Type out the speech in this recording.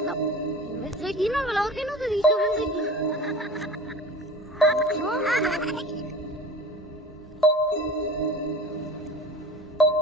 Ven, Regina, ¿verdad que no te dice? Ven, Regina. No, no, no.